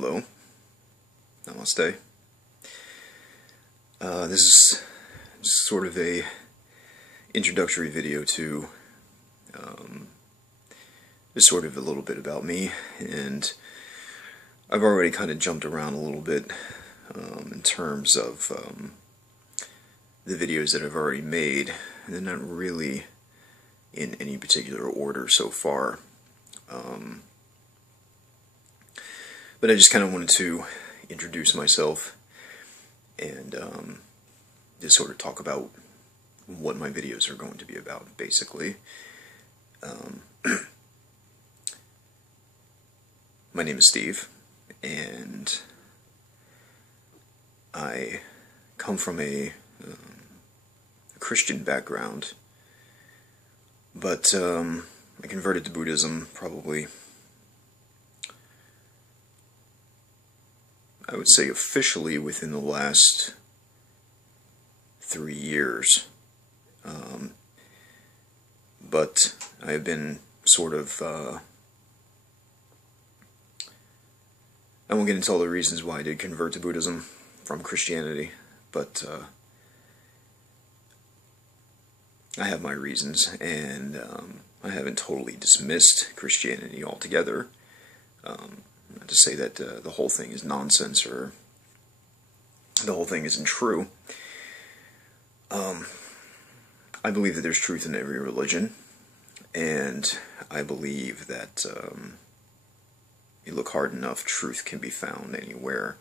Hello, namaste. This is sort of a introductory video to just sort of a little bit about me, and I've already kind of jumped around a little bit in terms of the videos that I've already made, and they're not really in any particular order so far. But I just kind of wanted to introduce myself and just sort of talk about what my videos are going to be about, basically. My name is Steve, and I come from a Christian background, but I converted to Buddhism probably, I would say officially within the last 3 years. But I have been sort of, I won't get into all the reasons why I did convert to Buddhism from Christianity, but I have my reasons, and I haven't totally dismissed Christianity altogether. Not to say that the whole thing is nonsense or the whole thing isn't true. I believe that there's truth in every religion, and I believe that you look hard enough, truth can be found anywhere.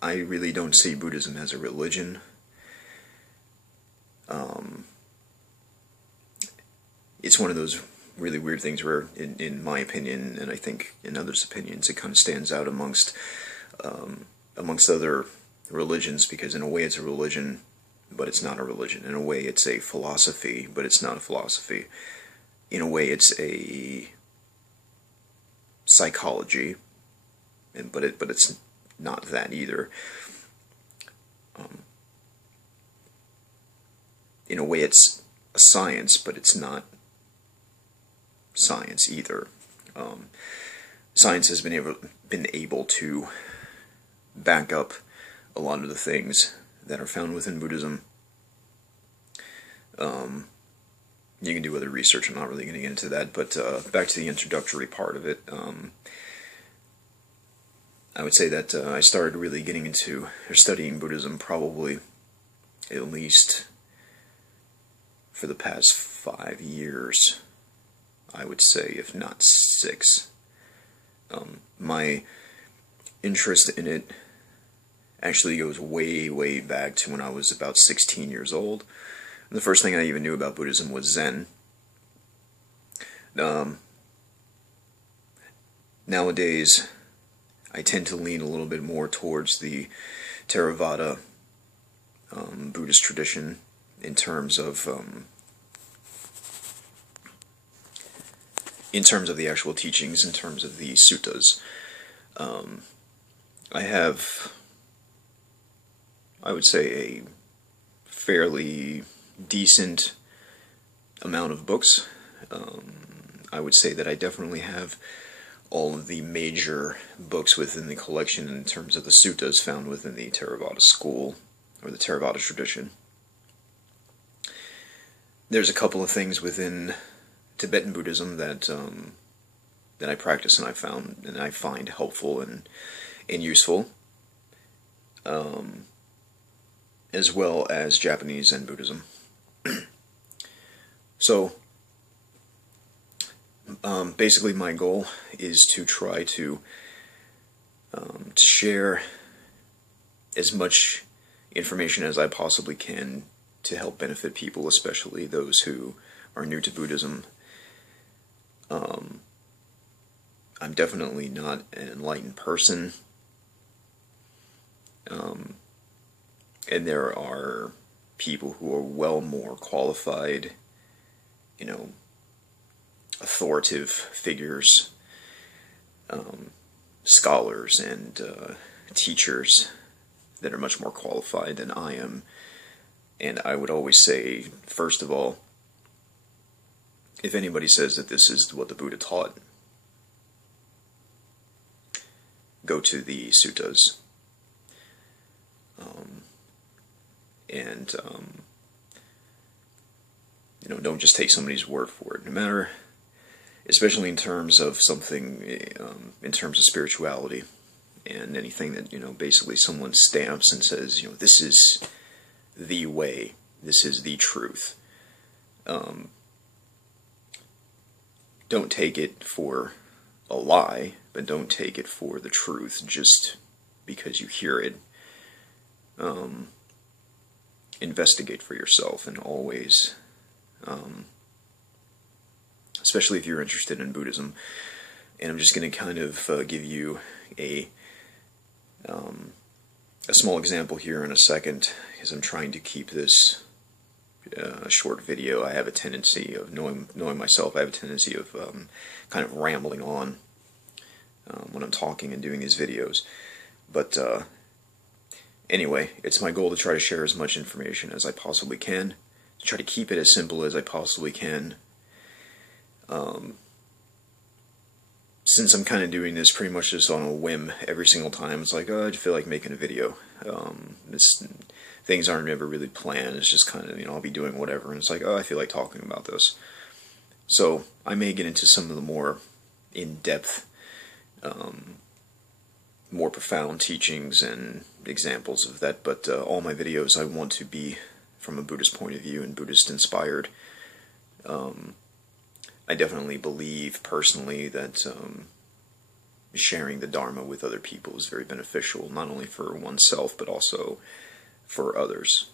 I really don't see Buddhism as a religion. It's one of those really weird things where, in my opinion, and I think in others' opinions, it kind of stands out amongst other religions, because in a way it's a religion, but it's not a religion. In a way it's a philosophy, but it's not a philosophy. In a way it's a psychology, but it's not that either. In a way it's a science, but it's not science either. Science has been able to back up a lot of the things that are found within Buddhism. You can do other research, I'm not really going to get into that, but back to the introductory part of it. I would say that I started really getting into studying Buddhism probably at least for the past 5 years, I would say, if not 6. My interest in it actually goes way, way back to when I was about 16 years old. And the first thing I even knew about Buddhism was Zen. Nowadays, I tend to lean a little bit more towards the Theravada Buddhist tradition in terms of the actual teachings, in terms of the suttas. I have, I would say, a fairly decent amount of books. I would say that I definitely have all of the major books within the collection in terms of the suttas found within the Theravada school, or the Theravada tradition. There's a couple of things within Tibetan Buddhism that I practice and I find helpful and useful, as well as Japanese Zen Buddhism. So, basically my goal is to try to share as much information as I possibly can to help benefit people, especially those who are new to Buddhism. I'm definitely not an enlightened person, and there are people who are well more qualified, authoritative figures, scholars and teachers that are much more qualified than I am. And I would always say, first of all, if anybody says that this is what the Buddha taught, go to the suttas. And don't just take somebody's word for it. No matter, especially in terms of something, in terms of spirituality, and anything that basically someone stamps and says, this is the way, this is the truth. Don't take it for a lie, but don't take it for the truth just because you hear it. Investigate for yourself, and always, especially if you're interested in Buddhism. And I'm just going to kind of give you a small example here in a second, because I'm trying to keep this a short video. I have a tendency of, knowing myself, I have a tendency of kind of rambling on when I'm talking and doing these videos. But anyway, it's my goal to try to share as much information as I possibly can, to try to keep it as simple as I possibly can. Since I'm kind of doing this pretty much just on a whim every single time, it's like, oh, I feel like making a video. Things aren't ever really planned. It's just kind of, I'll be doing whatever, and it's like, oh, I feel like talking about this. So I may get into some of the more in-depth, more profound teachings and examples of that, but all my videos I want to be from a Buddhist point of view and Buddhist inspired. I definitely believe personally that sharing the Dharma with other people is very beneficial, not only for oneself but also for others.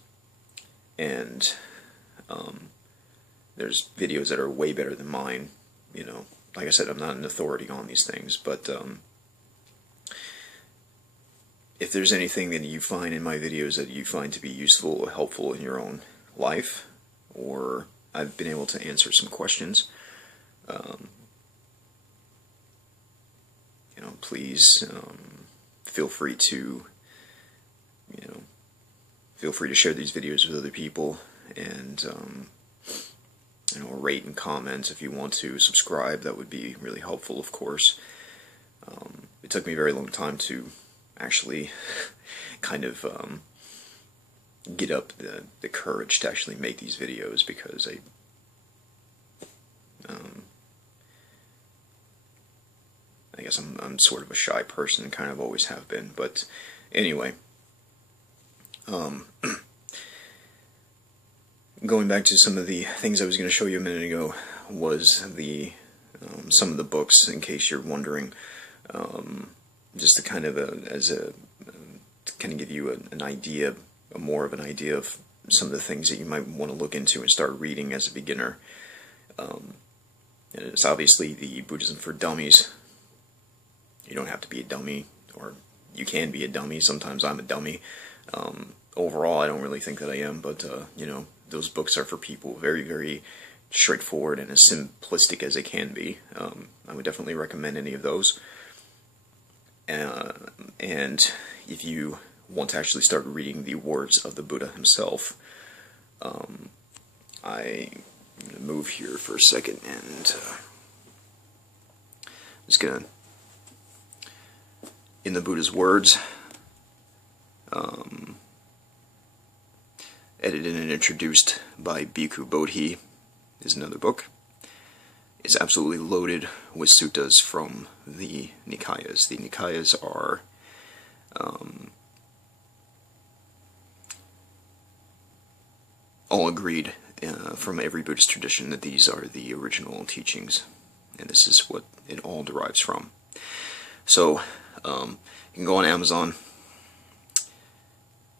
And there's videos that are way better than mine. Like I said, I'm not an authority on these things, but if there's anything that you find in my videos that you find to be useful or helpful in your own life, or I've been able to answer some questions, please feel free to share these videos with other people, and rate and comment if you want to. Subscribe, that would be really helpful, of course. It took me a very long time to actually kind of get up the courage to actually make these videos, because I guess I'm sort of a shy person, kind of always have been. But anyway, going back to some of the things I was going to show you a minute ago, was the some of the books, in case you're wondering, just to kind of to kind of give you an idea, more of an idea of some of the things that you might want to look into and start reading as a beginner. And it's obviously the Buddhism for Dummies. You don't have to be a dummy, or you can be a dummy. Sometimes I'm a dummy. Overall, I don't really think that I am, but those books are for people, very, very straightforward and as simplistic as they can be. I would definitely recommend any of those. And if you want to actually start reading the words of the Buddha himself, I'm going to move here for a second, and I'm just going to, in the Buddha's words, edited and introduced by Bhikkhu Bodhi, is another book. It's absolutely loaded with suttas from the Nikayas. The Nikayas are all agreed from every Buddhist tradition that these are the original teachings, and this is what it all derives from. So you can go on Amazon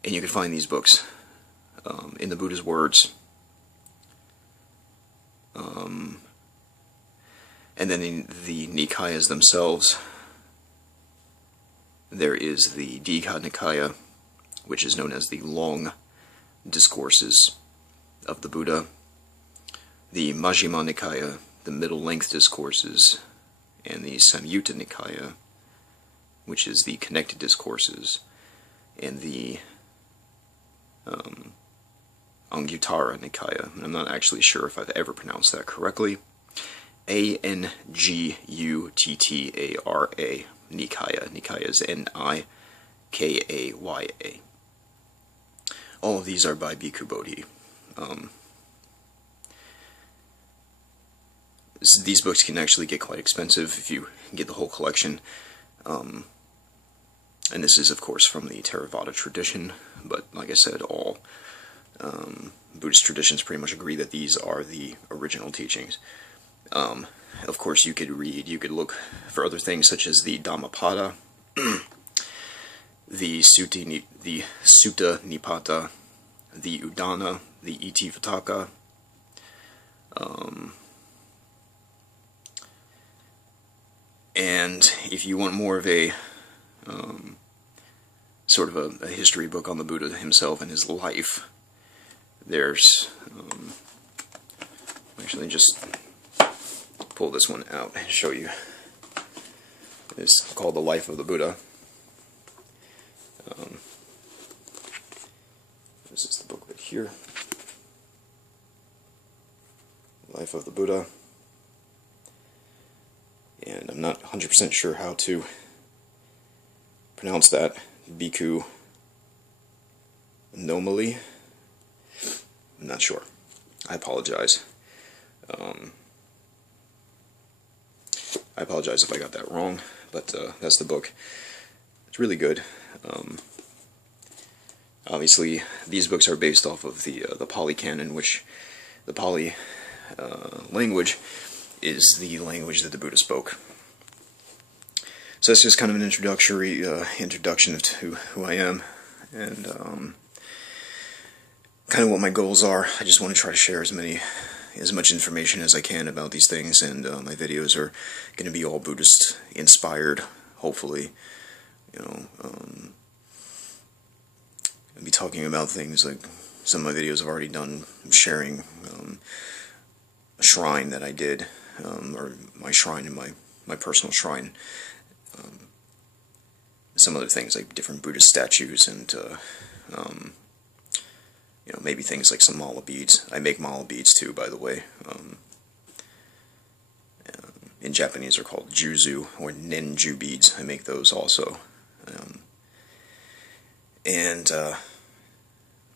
and you can find these books in the Buddha's words, and then in the Nikayas themselves, there is the Digha Nikaya, which is known as the long discourses of the Buddha, the Majjhima Nikaya, the middle-length discourses, and the Samyutta Nikaya, which is the connected discourses, and the Anguttara Nikaya. And I'm not actually sure if I've ever pronounced that correctly. Anguttara Nikaya. Nikaya is Nikaya. All of these are by Bhikkhu Bodhi. These books can actually get quite expensive if you get the whole collection. And this is, of course, from the Theravada tradition, but like I said, all Buddhist traditions pretty much agree that these are the original teachings. Of course, you could look for other things such as the Dhammapada, the Sutta Nipata, the Udana, the Itivataka, and if you want more of a sort of a history book on the Buddha himself and his life, there's actually just pull this one out and show you. It's called The Life of the Buddha. This is the book right here. Life of the Buddha. And I'm not 100% sure how to pronounce that. Bhikkhu Nomali. I'm not sure. I apologize. I apologize if I got that wrong, but that's the book. It's really good. Obviously, these books are based off of the Pali Canon, which the Pali language is the language that the Buddha spoke. So that's just kind of an introduction to who I am, and kind of what my goals are. I just want to try to share as much information as I can about these things, and my videos are going to be all Buddhist inspired, hopefully. I'll be talking about things like some of my videos I've already done, sharing a shrine that I did, or my shrine and my personal shrine. Some other things like different Buddhist statues, and maybe things like some mala beads. I make mala beads too, by the way. In Japanese they're called juzu or nenju beads. I make those also. And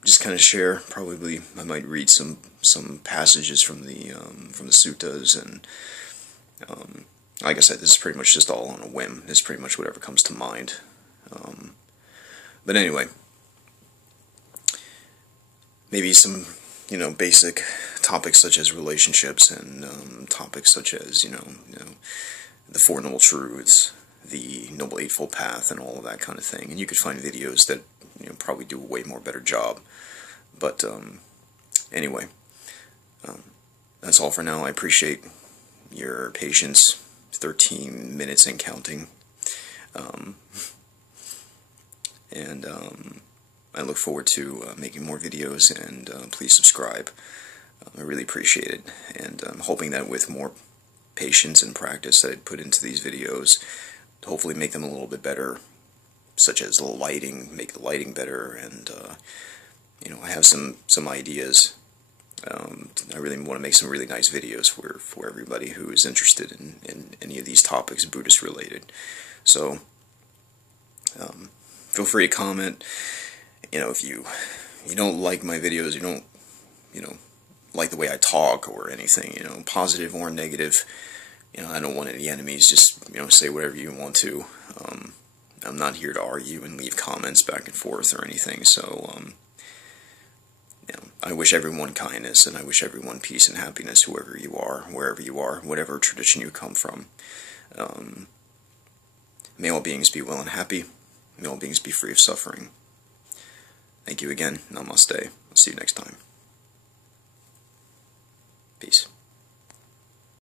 just kind of share. Probably I might read some passages from the suttas, and like I said, this is pretty much just all on a whim. This is pretty much whatever comes to mind. But anyway, maybe some basic topics such as relationships, and topics such as the Four Noble Truths, the Noble Eightfold Path, and all of that kind of thing. And you could find videos that probably do a way more better job. But anyway, that's all for now. I appreciate your patience. 13 minutes and counting. And I look forward to making more videos, and please subscribe. I really appreciate it, and I'm hoping that with more patience and practice that I put into these videos, hopefully make them a little bit better, such as the lighting, make the lighting better, and I have some ideas. I really want to make some really nice videos for everybody who is interested in any of these topics, Buddhist related. So feel free to comment. If you don't like my videos, you don't like the way I talk or anything, positive or negative, I don't want any enemies. Just say whatever you want to. I'm not here to argue and leave comments back and forth or anything. So I wish everyone kindness, and I wish everyone peace and happiness, whoever you are, wherever you are, whatever tradition you come from. May all beings be well and happy. May all beings be free of suffering. Thank you again. Namaste. I'll see you next time. Peace.